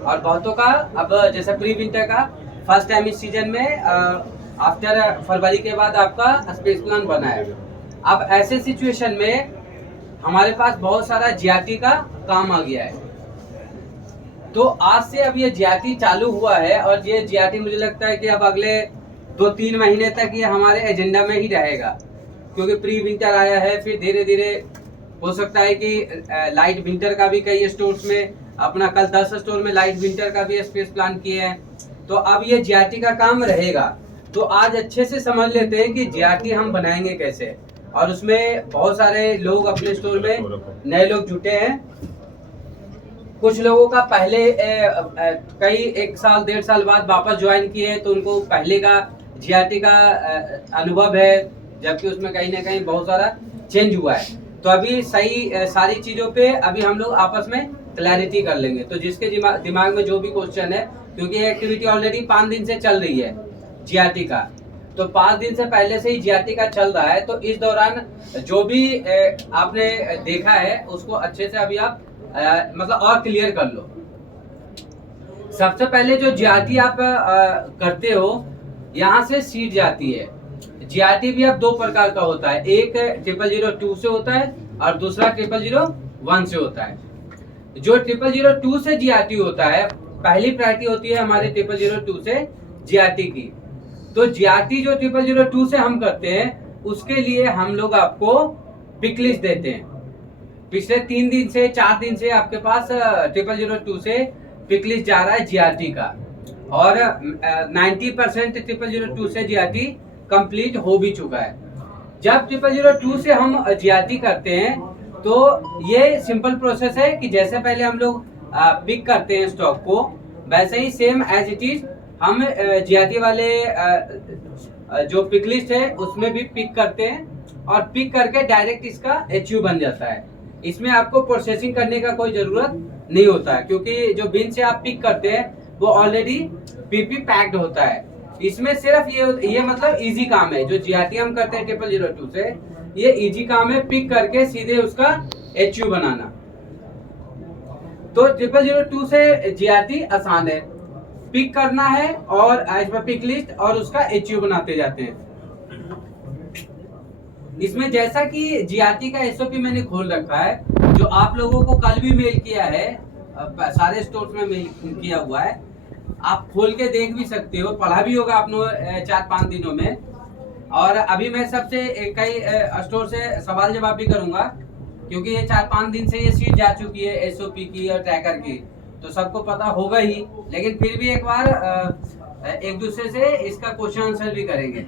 और बहुतों का अब जैसे प्री विंटर का फर्स्ट टाइम इस सीजन में आफ्टर फरवरी के बाद आपका स्पेस प्लान बना है। अब ऐसे सिचुएशन में हमारे पास बहुत सारा जीआरटी का काम आ गया है। तो आज से अब ये जीआरटी चालू हुआ है और ये जीआरटी मुझे लगता है कि अब अगले 2-3 महीने तक ये हमारे एजेंडा में ही रहेगा, क्योंकि प्री विंटर आया है। फिर धीरे धीरे हो सकता है कि लाइट विंटर का भी कई स्टोर्स में, अपना कल 10 स्टोर में लाइट विंटर का भी स्पेस प्लान किए हैं। तो अब ये जीआरटी का काम रहेगा। तो आज अच्छे से समझ लेते हैं कि जीआरटी हम बनाएंगे कैसे, और उसमें बहुत सारे लोग अपने स्टोर में नए लोग जुटे हैं। कुछ लोगों का पहले कई 1 साल 1.5 साल बाद वापस ज्वाइन किए हैं, तो उनको पहले का जीआरटी का अनुभव है, जबकि उसमें कहीं ना कहीं बहुत सारा चेंज हुआ है। तो अभी सही सारी चीजों पे अभी हम लोग आपस में क्लैरिटी कर लेंगे। तो जिसके दिमाग में जो भी क्वेश्चन है, क्योंकि ये एक्टिविटी ऑलरेडी 5 दिन से चल रही है जीआरटी का, तो 5 दिन से पहले से ही जीआरटी का चल रहा है। तो इस दौरान जो भी आपने देखा है उसको अच्छे से अभी आप मतलब और क्लियर कर लो। सबसे पहले जो जीआरटी आप करते हो, यहाँ से सीट जाती है। जीआरटी भी अब 2 प्रकार का होता है, एक 0002 से होता है और दूसरा 0001 से होता है। जो 0002 से जीआरटी होता है, पहली प्रायोरिटी होती है हमारे 0002 से जीआरटी की। तो जीआरटी जो 0002 से हम करते हैं, उसके लिए हम लोग आपको पिक लिस्ट देते हैं। पिछले 3 दिन से 4 दिन से आपके पास 0002 से पिक लिस्ट जा रहा है जीआरटी का, और 90% 0002 से जीआरटी कंप्लीट हो भी चुका है। जब 0002 से हम जीआरटी करते हैं, तो ये सिंपल प्रोसेस है कि जैसे पहले हम लोग पिक करते हैं स्टॉक को, वैसे ही सेम एज इट इज हम जीआरटी वाले जो पिक लिस्ट है उसमें भी पिक करते हैं, और पिक करके डायरेक्ट इसका एचयू बन जाता है। इसमें आपको प्रोसेसिंग करने का कोई जरूरत नहीं होता है, क्योंकि जो बिन से आप पिक करते हैं वो ऑलरेडी पीपी पैक्ड होता है। इसमें सिर्फ ये मतलब इजी काम है। जो जीआरटी हम करते हैं 0002 से, ये इजी काम है, पिक करके सीधे उसका एचयू बनाना। तो 0002 से जीआरटी आसान है, पिक करना है और इसमें पिक लिस्ट और उसका एचयू बनाते जाते हैं। इसमें जैसा कि जीआरटी का एसओपी मैंने खोल रखा है, जो आप लोगों को कल भी मेल किया है, सारे स्टोर्स में मेल किया हुआ है, आप खोल के देख भी सकते हो, पढ़ा भी होगा आपने 4-5 दिनों में। और अभी मैं सबसे कई स्टोर से सवाल जवाब भी करूंगा, क्योंकि ये 4-5 दिन से ये सीट जा चुकी है एसओपी की और ट्रैकर की, तो सबको पता होगा ही। लेकिन फिर भी एक बार एक दूसरे से इसका क्वेश्चन आंसर भी करेंगे।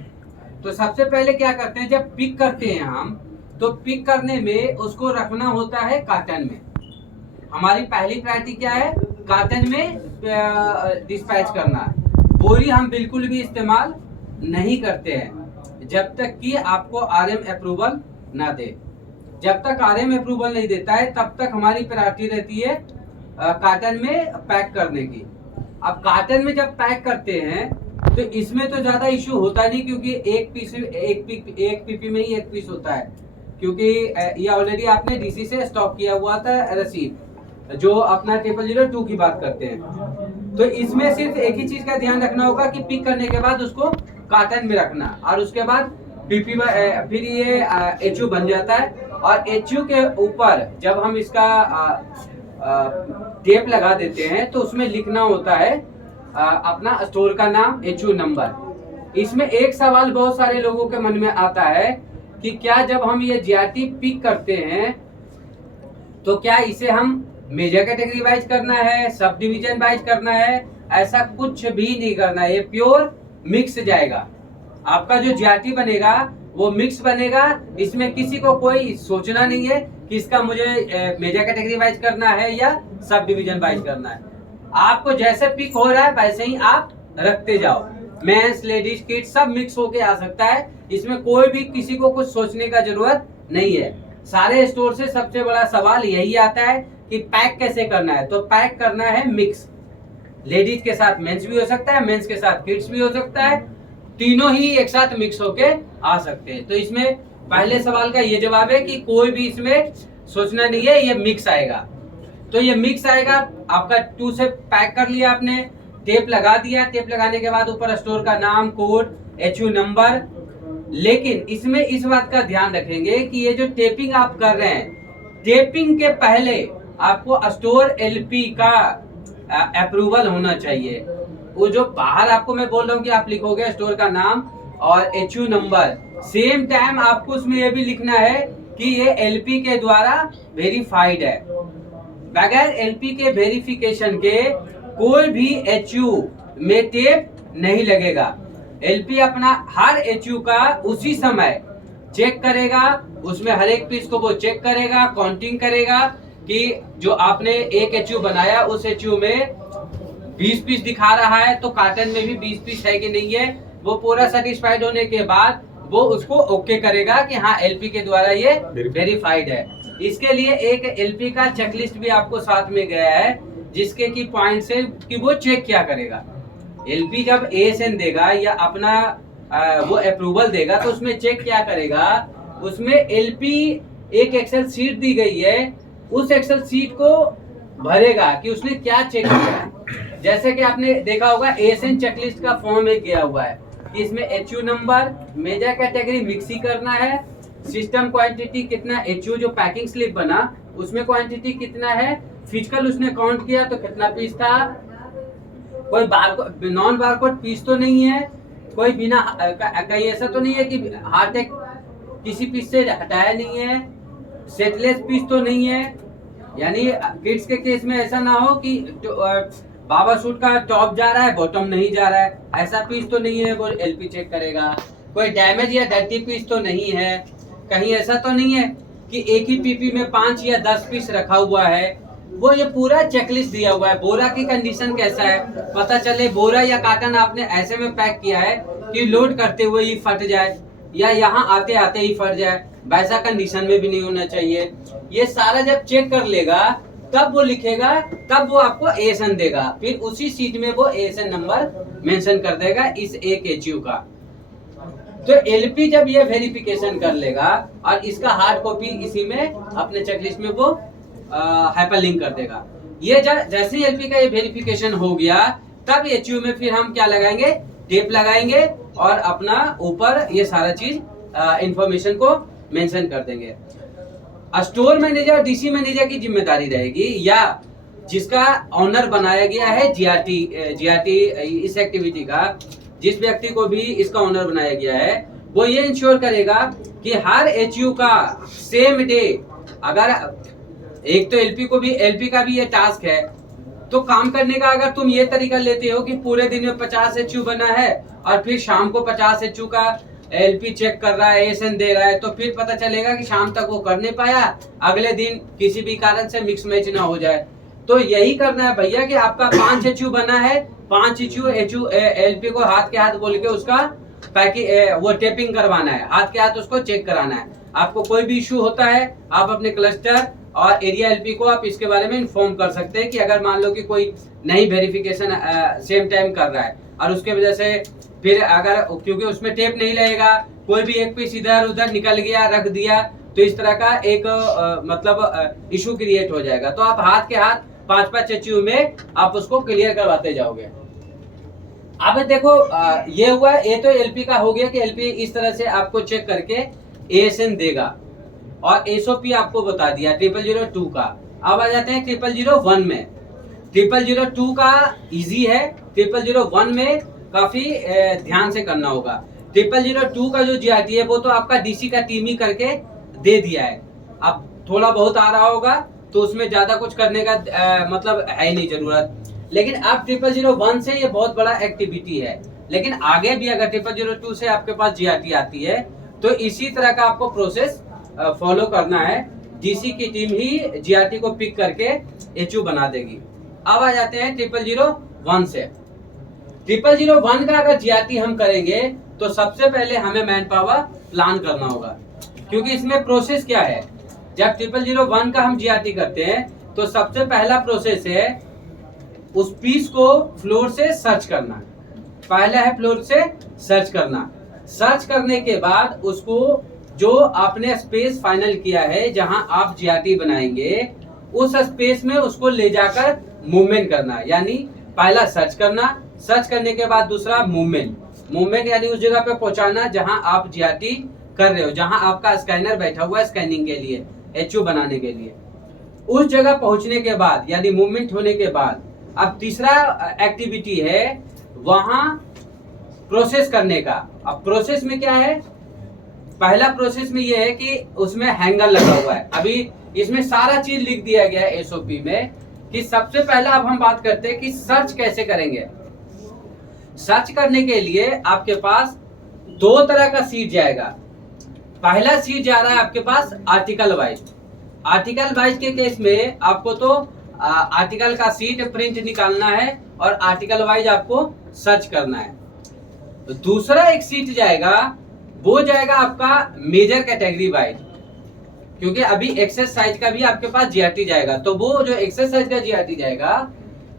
तो सबसे पहले क्या करते हैं, जब पिक करते हैं हम, तो पिक करने में उसको रखना होता है कार्टन में। हमारी पहली प्रायोरिटी क्या है, कार्टन में डिस्पैच करना। बोरी हम बिल्कुल भी इस्तेमाल नहीं करते हैं जब तक कि आपको आरएम अप्रूवल ना दे। जब तक आरएम अप्रूवल नहीं देता है, तब तक हमारी प्रायोरिटी रहती है कार्टन में पैक करने की। अब कार्टन में जब पैक करते हैं, तो इसमें तो ज्यादा इश्यू होता नहीं, क्योंकि एक पीपी में ही 1 पीस होता है, क्योंकि ये ऑलरेडी आपने डीसी से स्टॉक किया हुआ था रसीद, जो अपना 0002 की बात करते हैं। तो इसमें सिर्फ एक ही चीज का ध्यान रखना होगा कि पिक करने के बाद उसको कार्टन में रखना, और उसके बाद पीपी फिर ये एचयू बन जाता है। और एचयू के ऊपर जब हम इसका टेप लगा देते हैं, तो उसमें लिखना होता है अपना स्टोर का नाम, एचयू नंबर। इसमें एक सवाल बहुत सारे लोगों के मन में आता है कि क्या जब हम ये जीआरटी पिक करते हैं, तो क्या इसे हम मेजर कैटेगरी वाइज करना है, सब डिवीजन वाइज करना है? ऐसा कुछ भी नहीं करना है, ये प्योर मिक्स जाएगा। आपका जो जीआरटी बनेगा वो मिक्स बनेगा। इसमें किसी को कोई सोचना नहीं है कि इसका मुझे मेजर कैटेगरी वाइज करना है या सब डिवीजन वाइज करना है। आपको जैसे पिक हो रहा है वैसे ही आप रखते जाओ। मेंस, लेडीज, किड्स सब मिक्स होके आ सकता है। इसमें कोई भी किसी को कुछ सोचने का जरूरत नहीं है। सारे स्टोर से सबसे बड़ा सवाल यही आता है कि पैक कैसे करना है। तो पैक करना है मिक्स। लेडीज के साथ मेंस भी हो सकता है, मेंस के साथ किड्स भी हो सकता है, तीनों ही एक साथ मिक्स होके आ सकते हैं। तो इसमें पहले सवाल का ये जवाब है कि कोई भी इसमें सोचना नहीं है, ये मिक्स आएगा। तो ये मिक्स आएगा आपका 2 से पैक कर लिया आपने, टेप लगा दिया, टेप लगाने के बाद ऊपर स्टोर का नाम, कोड, HU नंबर। लेकिन इसमें इस बात का ध्यान रखेंगे कि ये जो टेपिंग आप कर रहे हैं, टेपिंग के पहले आपको स्टोर LP का अप्रूवल होना चाहिए। वो जो बाहर आपको मैं बोल रहा हूँ कि आप लिखोगे स्टोर का नाम और HU नंबर, सेम टाइम आपको उसमें ये भी लिखना है कि ये LP के द्वारा वेरीफाइड है। बगैर LP के वेरिफिकेशन के कोई भी HU में टेप नहीं लगेगा। LP अपना हर HU का उसी समय चेक करेगा, उसमें हर एक पीस को वो चेक करेगा, काउंटिंग करेगा कि जो आपने एक HU बनाया उस HU में 20 पीस दिखा रहा है तो कार्टन में भी 20 पीस है कि नहीं है। वो पूरा सेटिस्फाइड होने के बाद वो उसको ओके करेगा कि हाँ LP के द्वारा ये वेरीफाइड है। इसके लिए एक LP का चेकलिस्ट भी आपको साथ में गया है, जिसके की पॉइंट से कि वो चेक क्या करेगा। LP जब ASN देगा या अपना वो अप्रूवल देगा तो उसमें चेक क्या करेगा, उसमें LP एक एक्सेल शीट दी गई है, उस एक्सेल शीट को भरेगा कि उसने क्या चेक किया है। जैसे कि आपने देखा होगा ASN चेकलिस्ट का फॉर्म एक गया हुआ है कि इसमें HU नंबर, मेजर कैटेगरी मिक्सी करना है, सिस्टम क्वांटिटी कितना, HU जो पैकिंग स्लिप बना उसमें क्वांटिटी कितना है, फिजिकल उसने काउंट किया तो कितना पीस था, कोई नॉन बारकोड पीस तो नहीं है, कोई बिना कहीं ऐसा तो नहीं है कि हार्ट टेक किसी पीस से हटाया नहीं है, सेटलेस पीस तो नहीं है। यानी किड्स के केस में ऐसा ना हो कि बाबा सूट का टॉप जा रहा है बॉटम नहीं जा रहा है, ऐसा पीस तो नहीं है, वो LP चेक करेगा। कोई डैमेज या डर्टी पीस तो नहीं है, कहीं ऐसा तो नहीं है कि एक ही PP में 5 या 10 पीस रखा हुआ है। वो ये पूरा चेकलिस्ट दिया हुआ है। बोरा की कंडीशन कैसा है, पता चले बोरा या कार्टन आपने ऐसे में पैक किया है कि लोड करते हुए ही फट जाए या यहाँ आते आते ही फट जाए, वैसा कंडीशन में भी नहीं होना चाहिए। ये सारा जब चेक कर लेगा तब वो लिखेगा, तब वो आपको ASN देगा, फिर उसी सीट में वो ASN नंबर मेंशन कर देगा इस एक HU का। तो LP जब ये वेरिफिकेशन कर लेगा और इसका हार्ड कॉपी इसी में अपने चेकलिस्ट में वो हाइपरलिंक कर देगा। ये जैसे ही LP का ये वेरिफिकेशन हो गया तब HU में फिर हम क्या लगाएंगे, टेप लगाएंगे और अपना ऊपर ये सारा चीज इंफॉर्मेशन को मेंशन कर देंगे। स्टोर मैनेजर DC मैनेजर की जिम्मेदारी रहेगी या जिसका ऑनर बनाया गया है GRT इस एक्टिविटी का, जिस व्यक्ति को भी इसका ऑनर बनाया गया है वो ये इंश्योर करेगा कि हर HU का सेम डे, अगर एक तो LP का भी ये टास्क है, तो काम करने का अगर तुम ये तरीका लेते हो कि पूरे दिन में 50 HU बना है और फिर शाम को 50 HU का LP चेक कर रहा है, ASN दे रहा है, तो फिर पता चलेगा कि शाम तक वो कर नहीं पाया, अगले दिन किसी भी कारण से मिक्स मैच ना हो जाए। तो यही करना है भैया कि आपका 5 HU बना है, 5 HU LP को हाथ के हाथ बोल के उसका पैकिंग वो टेपिंग करवाना है, हाथ के हाथ उसको चेक कराना है। आपको कोई भी इशू होता है आप अपने क्लस्टर और एरिया LP को आप इसके बारे में इन्फॉर्म कर सकते हैं कि अगर मान लो कि कोई नई वेरिफिकेशन सेम टाइम कर रहा है और उसके वजह से फिर अगर क्योंकि उसमें टेप नहीं लगेगा, कोई भी एक पीस इधर उधर निकल गया रख दिया तो इस तरह का एक मतलब इशू क्रिएट हो जाएगा। तो आप हाथ के हाथ 5-5 HU में आप उसको क्लियर करवाते जाओगे। अब देखो ये हुआ, ये तो LP का हो गया कि LP इस तरह से आपको चेक करके ASN देगा और SOP आपको बता दिया 0002 का। अब आ जाते हैं 0001 में। 0002 का इजी है, 0001 में काफी ध्यान से करना होगा। 0002 का जो GRT है वो तो आपका DC का टीम ही करके दे दिया है। अब थोड़ा बहुत आ रहा होगा तो उसमें ज्यादा कुछ करने का मतलब है नहीं जरूरत, लेकिन अब 0001 से ये बहुत बड़ा एक्टिविटी है। लेकिन आगे भी अगर 0002 से आपके पास GRT आती है तो इसी तरह का आपको प्रोसेस फॉलो करना है। DC की टीम ही GRT को पिक करके HU बना देगी। अब आ जाते हैं 0001 से। 0001 का अगर GRT हम करेंगे तो सबसे पहले हमें मैन पावर प्लान करना होगा, क्योंकि इसमें प्रोसेस क्या है, जब 0001 का हम GRT करते हैं तो सबसे पहला प्रोसेस है उस पीस को फ्लोर से सर्च करना। पहला है फ्लोर से सर्च करना। सर्च करने के बाद उसको जो आपने स्पेस फाइनल किया है जहां आप GRT बनाएंगे उस स्पेस में उसको ले जाकर मूवमेंट करना, यानी पहला सर्च करना, सर्च करने के बाद दूसरा मूवमेंट यानी उस जगह पे पहुंचाना जहां आप जीआरटी कर रहे हो, जहां आपका स्कैनर बैठा हुआ है स्कैनिंग के लिए, एचयू बनाने के लिए। उस जगह पहुंचने के बाद यानी मूवमेंट होने के बाद अब तीसरा एक्टिविटी है वहां प्रोसेस करने का। अब प्रोसेस में क्या है, पहला प्रोसेस में ये है कि उसमें हैंगर लगा हुआ है। अभी इसमें सारा चीज लिख दिया गया है एसओपी में कि सबसे पहला अब हम बात करते हैं कि सर्च कैसे करेंगे। सर्च करने के लिए आपके पास दो तरह का सीट जाएगा। पहला सीट जा रहा है आपके पास आर्टिकल वाइज। आर्टिकल वाइज के केस में आपको तो आर्टिकल का सीट प्रिंट निकालना है और आर्टिकल वाइज आपको सर्च करना है। तो दूसरा एक सीट जाएगा, वो जाएगा आपका मेजर कैटेगरी वाइज, क्योंकि अभी एक्सरसाइज का भी आपके पास जीआरटी जाएगा। तो वो जो एक्सरसाइज का जीआरटी जाएगा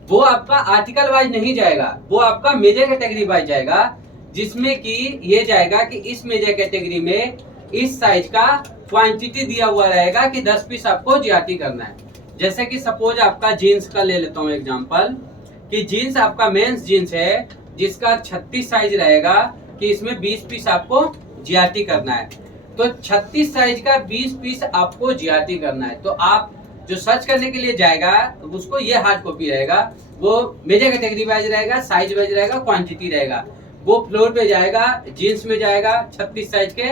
वो आपका आर्टिकल वाइज नहीं जाएगा, वो आपका मेजर कैटेगरी वाइज जाएगा, जिसमें कि ये जाएगा कि इस मेजर कैटेगरी में इस साइज का क्वांटिटी दिया हुआ रहेगा कि 10 पीस आपको जीआरटी करना है। जैसे कि सपोज आपका जीन्स का ले लेता हूँ एग्जांपल, कि जीन्स आपका मेंस जीन्स है जिसका 36 साइज रहेगा कि इसमें 20 पीस आपको जीआरटी करना है। तो 36 साइज का 20 पीस आपको जीआरटी करना है। तो आप जो सर्च करने के लिए जाएगा उसको ये हार्ड कॉपी रहेगा, वो मेजर कैटेगरी वाइज रहेगा, साइज वाइज रहेगा, क्वांटिटी रहेगा। वो फ्लोर पे जाएगा, जीन्स में जाएगा 36 साइज के,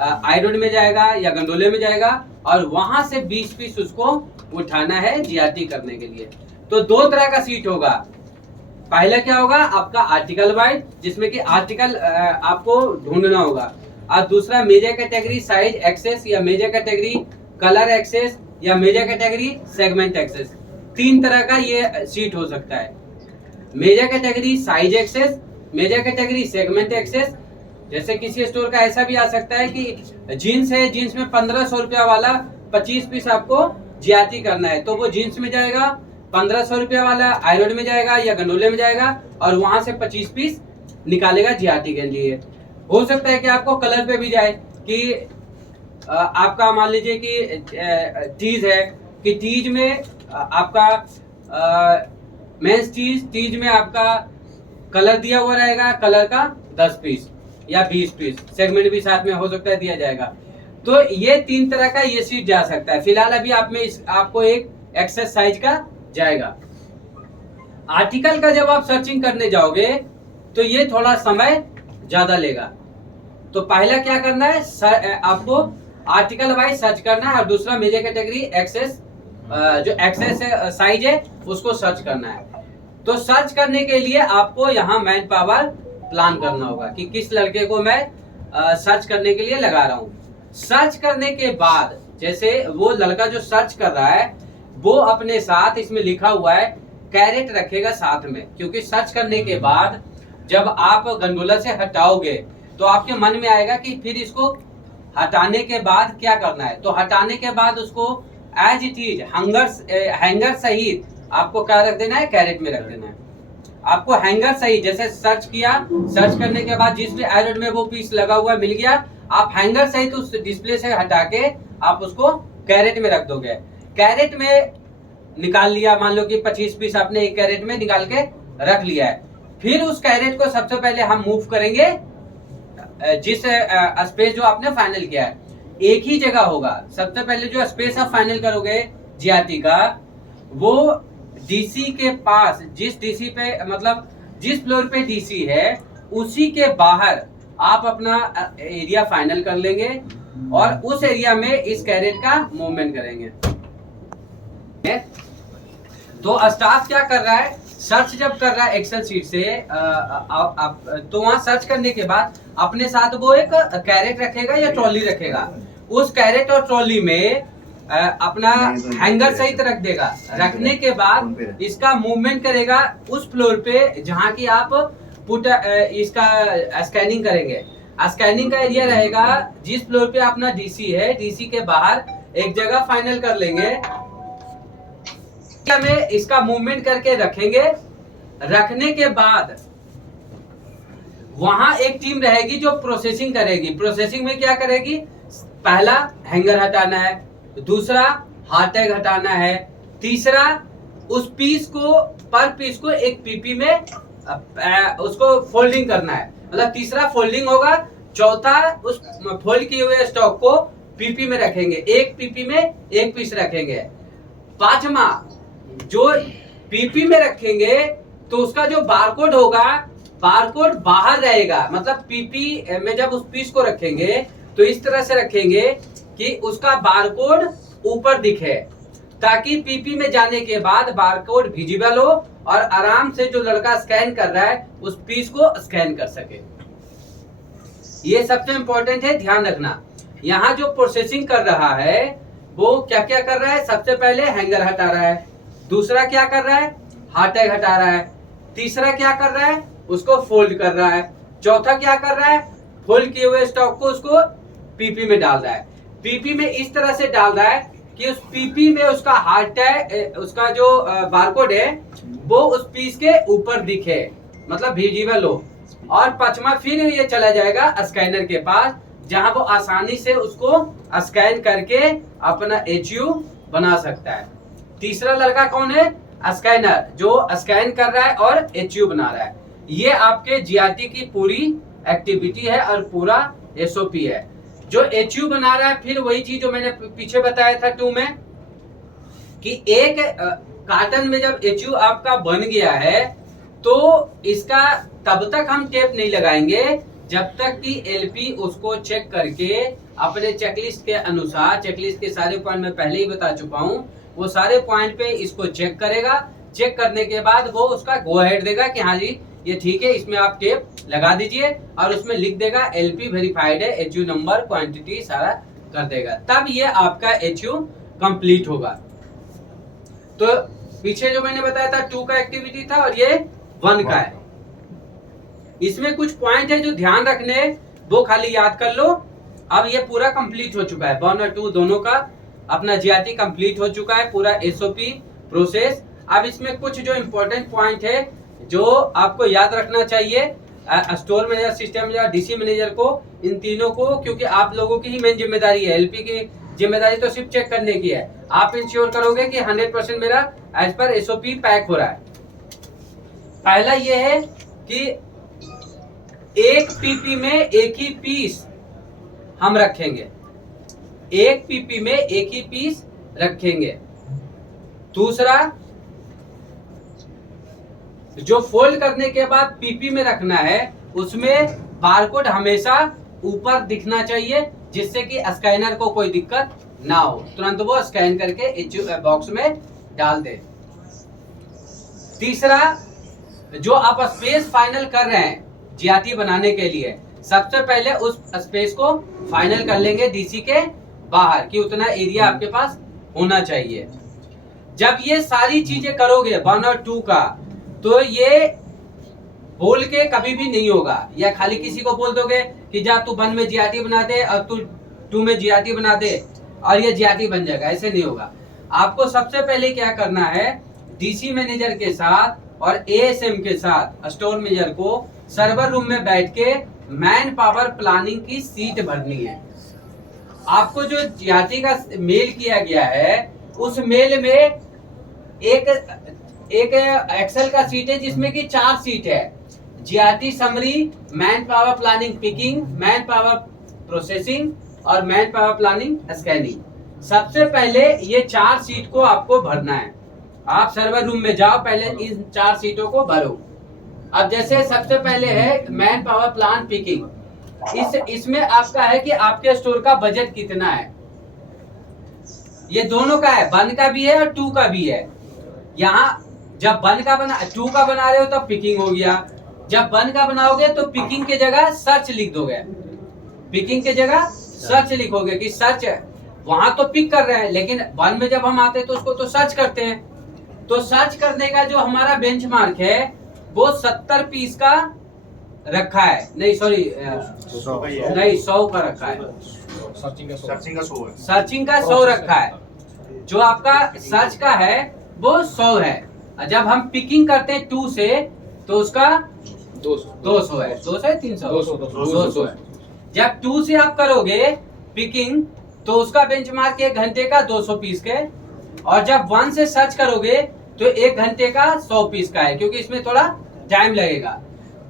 आयरन में जाएगा या गंडोले में जाएगा और वहां से 20 पीस उसको उठाना है जीआरटी करने के लिए। तो दो तरह का सीट होगा। पहला क्या होगा आपका आर्टिकल वाइज, जिसमें कि आर्टिकल आपको ढूंढना होगा, और दूसरा मेजर कैटेगरी साइज एक्सेस या मेजर कैटेगरी कलर एक्सेस या मेजर कैटेगरी सेगमेंट एक्सेस। तीन तरह का ये सीट हो सकता है, major category size access, major category segment access. जैसे किसी स्टोर का ऐसा भी आ सकता है कि जीन्स है, जीन्स में 1500 रुपया वाला 25 पीस आपको जीआरटी करना है, तो वो जीन्स में जाएगा, 1500 रुपया वाला आयरन में जाएगा या गंडोले में जाएगा और वहां से 25 पीस निकालेगा जीआरटी के लिए। हो सकता है कि आपको कलर पे भी जाए कि आपका मान लीजिए कि टीज है कि टीज में आपका मेंस टीज में आपका कलर दिया हुआ रहेगा, कलर का 10 पीस या 20 पीस, सेगमेंट भी साथ में हो सकता है दिया जाएगा। तो ये तीन तरह का ये सीट जा सकता है। फिलहाल अभी आप में आपको एक एक्सेस साइज का जाएगा। आर्टिकल का जब आप सर्चिंग करने जाओगे तो ये थोड़ा समय ज्यादा लेगा। तो पहला क्या करना है, आपको आर्टिकल वाइज सर्च करना है और दूसरा मेजर कैटेगरी एक्सेस जो एक्सेस साइज है उसको सर्च करना है। तो सर्च करने के लिए आपको यहाँ मैन पावर प्लान करना होगा कि किस लड़के को मैं सर्च करने के लिए लगा रहा हूँ। सर्च करने के बाद जैसे वो लड़का जो सर्च कर रहा है वो अपने साथ, इसमें लिखा हुआ है कैरेट रखेगा साथ में, क्योंकि सर्च करने के बाद जब आप गंडोला से हटाओगे तो आपके मन में आएगा कि फिर इसको हटाने के बाद क्या करना है। तो हटाने के बाद उसको एज इट इज हैंगर सहित आपको क्या रख देना है, कैरेट में रख देना है। आपको हैंगर सही, जैसे सर्च किया, सर्च करने के बाद जिस भी आयरन में वो पीस लगा हुआ मिल गया, आप हैंगर सहित उस डिस्प्ले से हटा के आप उसको कैरेट में रख दोगे। कैरेट में निकाल लिया, मान लो कि 25 पीस आपने एक कैरेट में निकाल के रख लिया है। फिर उस कैरेट को सबसे पहले हम मूव करेंगे जिस स्पेस जो आपने फाइनल किया है, एक ही जगह होगा। सबसे पहले जो स्पेस आप फाइनल करोगे जीआरटी का, वो डीसी के पास, जिस डीसी पे मतलब जिस फ्लोर पे डीसी है उसी के बाहर आप अपना एरिया फाइनल कर लेंगे और उस एरिया में इस कैरेट का मूवमेंट करेंगे। तो स्टाफ क्या कर रहा है, सर्च जब कर रहा है एक्सेल शीट से तो वहां सर्च करने के बाद अपने साथ वो एक कैरेट रखेगा या ट्रॉली रखेगा। उस कैरेट और ट्रॉली में अपना हैंगर सहित रख देगा। रखने के बाद इसका मूवमेंट करेगा उस फ्लोर पे जहां की आप इसका स्कैनिंग करेंगे। स्कैनिंग का एरिया रहेगा जिस फ्लोर पे अपना डीसी है, डीसी के बाहर एक जगह फाइनल कर लेंगे, में इसका मूवमेंट करके रखेंगे। रखने के बाद वहां एक टीम रहेगी जो प्रोसेसिंग करेगी। प्रोसेसिंग में क्या करेगी, पहला हैंगर हटाना है, दूसरा हार्ड टैग हटाना है, तीसरा उस पीस को पर पीस को एक पीपी में उसको फोल्डिंग करना है, मतलब तीसरा फोल्डिंग होगा। चौथा उस फोल्ड किए हुए स्टॉक को पीपी में रखेंगे, एक पीपी में एक पीस रखेंगे। पांचवा जो पीपी में रखेंगे तो उसका जो बारकोड होगा, बारकोड बाहर रहेगा, मतलब पीपी में जब उस पीस को रखेंगे तो इस तरह से रखेंगे कि उसका बारकोड ऊपर दिखे, ताकि पीपी में जाने के बाद बारकोड विजिबल हो और आराम से जो लड़का स्कैन कर रहा है उस पीस को स्कैन कर सके। ये सबसे इंपॉर्टेंट है, ध्यान रखना। यहाँ जो प्रोसेसिंग कर रहा है वो क्या क्या कर रहा है, सबसे पहले हैंगर हटा रहा है, दूसरा क्या कर रहा है, हार्ड टैग हटा रहा है, तीसरा क्या कर रहा है, उसको फोल्ड कर रहा है, चौथा क्या कर रहा है, फोल्ड किए हुए स्टॉक को उसको पीपी में डाल रहा है। पीपी में इस तरह से डाल रहा है कि उस पीपी में उसका हार्ड टैग, उसका जो बारकोड है वो उस पीस के ऊपर दिखे, मतलब विजिबल हो। और पांचवा फिर ये चला जाएगा स्कैनर के पास, जहां वो आसानी से उसको स्कैन करके अपना HU बना सकता है। तीसरा लड़का कौन है, स्कैनर, जो स्कैन कर रहा है और HU बना रहा है। ये आपके GRT की पूरी एक्टिविटी है और पूरा SOP है। जो HU बना रहा है, फिर वही चीज जो मैंने पीछे बताया था 2 में, कि एक कार्टन में जब HU आपका बन गया है तो इसका तब तक हम टेप नहीं लगाएंगे जब तक कि LP उसको चेक करके अपने चेकलिस्ट के अनुसार, चेकलिस्ट के सारे पॉइंट मैं पहले ही बता चुका हूँ, वो सारे पॉइंट पे इसको चेक करेगा। चेक करने के बाद वो उसका गो हेड देगा कि हाँ जी ये ठीक है, इसमें आप टेप लगा दीजिए, और उसमें लिख देगा LP वेरीफाइड है, HU नंबर, क्वांटिटी सारा कर देगा, तब ये आपका HU कंप्लीट होगा। तो पीछे जो मैंने बताया था 2 का एक्टिविटी था और ये 1 का है। इसमें कुछ पॉइंट है जो ध्यान रखने, वो खाली याद कर लो। अब ये पूरा कंप्लीट हो चुका है, 1 और 2 दोनों का अपना GRT कंप्लीट हो चुका है, पूरा SOP प्रोसेस। अब इसमें कुछ जो इम्पोर्टेंट पॉइंट है जो आपको याद रखना चाहिए, store manager, system manager, DC manager को, इन तीनों को, क्योंकि आप लोगों की ही मेन जिम्मेदारी है। LP की जिम्मेदारी तो सिर्फ चेक करने की है, आप इंश्योर करोगे कि 100% मेरा एज पर SOP पैक हो रहा है। पहला ये है कि एक पीपी में एक ही पीस हम रखेंगे, एक पीपी में एक ही पीस रखेंगे। दूसरा, जो फोल्ड करने के बाद पीपी में रखना है उसमें बारकोड हमेशा ऊपर दिखना चाहिए, जिससे कि स्कैनर को कोई दिक्कत ना हो, तुरंत वो स्कैन करके बॉक्स में डाल दे। तीसरा, जो आप स्पेस फाइनल कर रहे हैं GRT बनाने के लिए, सबसे पहले उस स्पेस को फाइनल कर लेंगे DC के बाहर कि उतना एरिया आपके पास होना चाहिए। जब ये सारी चीजें करोगे 1 और 2 का, तो ये बोल के कभी भी नहीं होगा, या खाली किसी को बोल दोगे कि जा तू 1 में GRT बना दे और तू 2 में GRT बना दे और ये GRT बन जाएगा, ऐसे नहीं होगा। आपको सबसे पहले क्या करना है, DC मैनेजर के साथ और ASM के साथ स्टोर मैनेजर को सर्वर रूम में बैठ के मैन पावर प्लानिंग की सीट भरनी है। आपको जो GRT का मेल किया गया है उस मेल में एक एक्सेल का सीट है जिसमें कि 4 सीट है, GRT summary, man power planning picking, man power processing और मैन पावर प्लानिंग स्कैनिंग। सबसे पहले ये 4 सीट को आपको भरना है। आप सर्वर रूम में जाओ, पहले इन 4 सीटों को भरो। अब जैसे सबसे पहले है मैन पावर प्लान पिकिंग, इसमें आपका है कि आपके स्टोर का बजट कितना है। ये दोनों का है, 1 का भी है और 2 का भी है। यहाँ जब 1 का 2 का बना रहे हो तब पिकिंग हो गया, जब 1 का बनाओगे तो पिकिंग के जगह सर्च लिख दोगे, पिकिंग के जगह सर्च लिखोगे कि सर्च, वहां तो पिक कर रहे हैं लेकिन 1 में जब हम आते हैं तो उसको तो सर्च करते हैं। तो सर्च करने का जो हमारा बेंचमार्क है वो 70 पीस का रखा है, नहीं सॉरी 100 का रखा है, सर्चिंग का 100 रखा है। जो आपका सर्च का है वो 100 है। जब हम पिकिंग करते हैं 2 से तो उसका 200 है, 200 है 300 है। जब 2 से आप करोगे पिकिंग तो उसका बेंचमार्क 1 घंटे का 200 पीस के, और जब 1 से सर्च करोगे तो 1 घंटे का 100 पीस का है, क्योंकि इसमें थोड़ा टाइम लगेगा।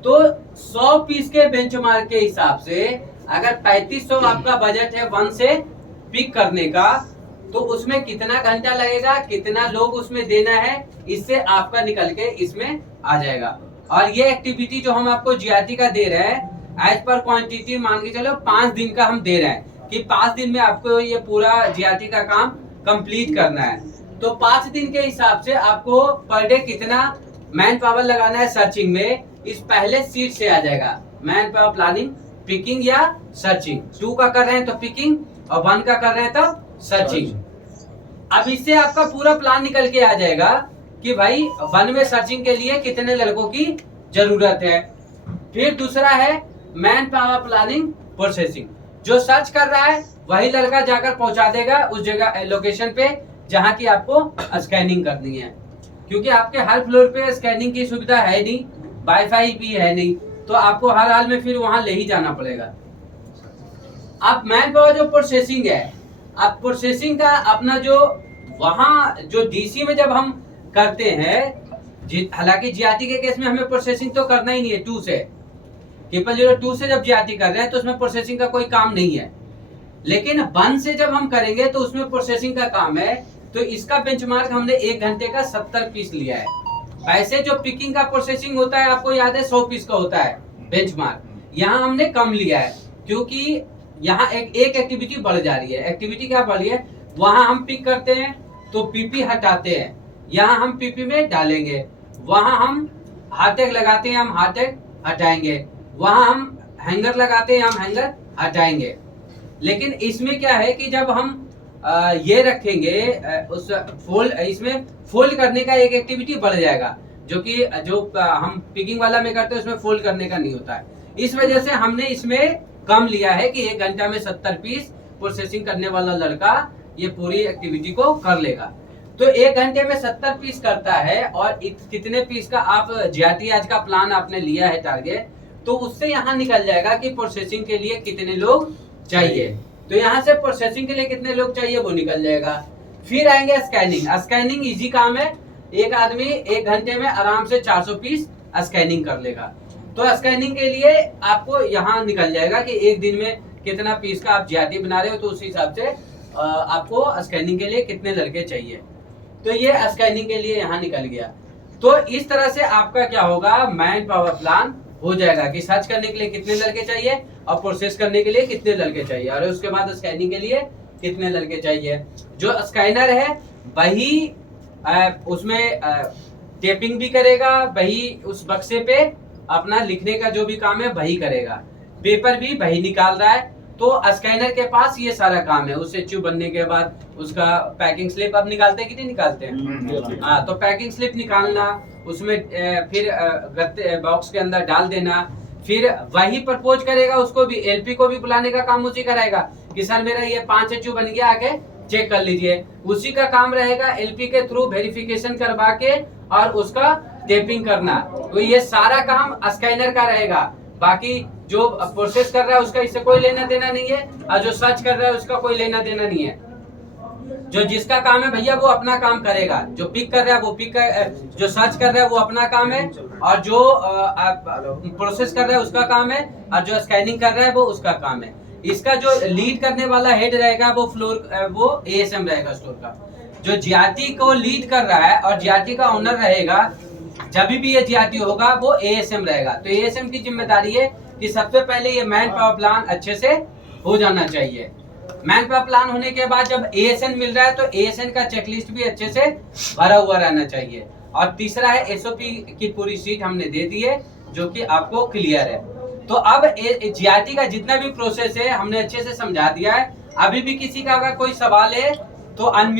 तो 100 पीस के बेंचमार्क के हिसाब से अगर 3500 आपका बजट है 1 से पिक करने का, तो उसमें कितना घंटा लगेगा, कितना लोग उसमें देना है, इससे आपका निकल के इसमें आ जाएगा। और ये एक्टिविटी जो हम आपको जीआरटी का दे रहे हैं एज पर क्वांटिटी मान के चलो 5 दिन का हम दे रहे हैं कि 5 दिन में आपको ये पूरा जीआरटी का काम कंप्लीट करना है। तो 5 दिन के हिसाब से आपको पर डे कितना मैन पावर लगाना है सर्चिंग में, इस पहले सीट से आ जाएगा। मैन पावर प्लानिंग, पिकिंग या सर्चिंग। 2 का कर रहे हैं तो पिकिंग और 1 का कर रहे हैं तो सर्चिंग। अब इससे आपका पूरा प्लान निकल के आ जाएगा कि भाई 1 में सर्चिंग के लिए कितने लड़कों की जरूरत है। फिर दूसरा है मैन पावर प्लानिंग प्रोसेसिंग। जो सर्च कर रहा है वही लड़का जाकर पहुंचा देगा उस जगह लोकेशन पे जहां की आपको स्कैनिंग करनी है, क्योंकि आपके हर फ्लोर पे स्कैनिंग की सुविधा है नहीं, वाईफाई भी है नहीं, तो आपको हर हाल में फिर वहां ले ही जाना पड़ेगा। अब मैन पावर जो प्रोसेसिंग है, अब प्रोसेसिंग का अपना जो वहां जो डीसी में जब हम करते हैं, हालांकि जीआरटी के केस में हमें प्रोसेसिंग तो करना ही नहीं है 2 से, 002 से जब जीआरटी कर रहे हैं तो उसमें प्रोसेसिंग का कोई काम नहीं है। लेकिन 1 से जब हम करेंगे तो उसमें प्रोसेसिंग का काम है। तो इसका बेंचमार्क हमने 1 घंटे का 70 पीस लिया है। वैसे जो पिकिंग का प्रोसेसिंग होता है आपको याद है 100 पीस का होता है बेंचमार्क, यहाँ हमने कम लिया है क्योंकि यहाँ एक एक्टिविटी बढ़ जा रही है। एक्टिविटी क्या बढ़ रही है, वहां हम पिक करते हैं तो पीपी हटाते हैं, यहाँ हम पीपी में डालेंगे, वहां हम हार्टेग लगाते हैं, हम हार्टेग हटाएंगे, वहां हम हैंगर लगाते हैं, हम हैंगर हटाएंगे। लेकिन इसमें क्या है कि जब हम ये रखेंगे उस फोल्ड, इसमें फोल्ड करने का एक एक्टिविटी बढ़ जाएगा, जो कि जो हम पिकिंग वाला में करते हैं उसमें फोल्ड करने का नहीं होता है। इस वजह से हमने इसमें कम लिया है कि 1 घंटा में 70 पीस प्रोसेसिंग करने वाला लड़का ये पूरी एक्टिविटी को कर लेगा। तो 1 घंटे में 70 पीस करता है और कितने पीस का आप जीआरटी आज का प्लान आपने लिया है टारगेट, तो उससे यहाँ निकल जाएगा कि प्रोसेसिंग के लिए कितने लोग चाहिए। तो यहाँ से प्रोसेसिंग के लिए कितने लोग चाहिए वो निकल जाएगा। फिर आएंगे स्कैनिंग। स्कैनिंग इजी काम है, एक आदमी 1 घंटे में आराम से 400 पीस स्कैनिंग कर लेगा। तो स्कैनिंग के लिए आपको यहाँ निकल जाएगा कि 1 दिन में कितना पीस का आप जीआरटी बना रहे हो, तो उस हिसाब से आपको स्कैनिंग के लिए कितने लड़के चाहिए। तो ये स्कैनिंग के लिए यहाँ निकल गया। तो इस तरह से आपका क्या होगा, मैन पावर प्लान हो जाएगा कि सर्च करने के लिए कितने लड़के चाहिए और प्रोसेस करने के लिए कितने लड़के चाहिए, और उसके बाद स्कैनिंग के लिए कितने लड़के चाहिए। जो स्कैनर है वही उसमें टेपिंग भी करेगा, वही उस बक्से पे अपना लिखने का जो भी काम है वही करेगा, पेपर भी वही निकाल रहा है। तो स्कैनर के पास ये सारा काम है। उस एचयू बनने के बाद उसका पैकिंग स्लिप अब निकालते हैं कि नहीं निकालते हैं, हाँ, तो पैकिंग स्लिप निकालना, उसमें फिर बॉक्स के अंदर डाल देना, फिर वही प्रपोज करेगा, उसको भी एलपी को भी बुलाने का काम उसी कराएगा कि सर मेरा ये 5 एचयू बन गया, आके चेक कर लीजिए। उसी का काम रहेगा एलपी के थ्रू वेरिफिकेशन करवा के और उसका टेपिंग करना। तो ये सारा काम स्कैनर का रहेगा। बाकी जो प्रोसेस कर रहा है उसका इससे कोई लेना देना नहीं है, और जो सर्च कर रहा है उसका कोई लेना देना नहीं है। जो जिसका काम है भैया वो अपना काम करेगा, जो पिक कर रहा है वो पिक कर, जो सर्च कर रहा है वो अपना काम है, और जो प्रोसेस कर रहा है उसका काम है, और जो स्कैनिंग कर रहा है वो उसका काम है। इसका जो लीड करने वाला हेड रहेगा वो वो एएसएम रहेगा स्टोर का। जो जीआरटी को लीड कर रहा है और जीआरटी का ओनर रहेगा, जब भी ये जीआरटी होगा वो एएसएम रहेगा। तो एएसएम की जिम्मेदारी है कि सबसे पहले ये मैन पावर प्लान अच्छे से हो जाना चाहिए। मैन पावर प्लान होने के बाद जब एएसएन मिल रहा है तो एएसएन का चेकलिस्ट भी अच्छे से भरा हुआ रहना चाहिए। और तीसरा है एसओपी की पूरी सीट हमने दे दी है जो कि आपको क्लियर है। तो अब जीआरटी का जितना भी प्रोसेस है हमने अच्छे से समझा दिया है। अभी भी किसी का अगर कोई सवाल है तो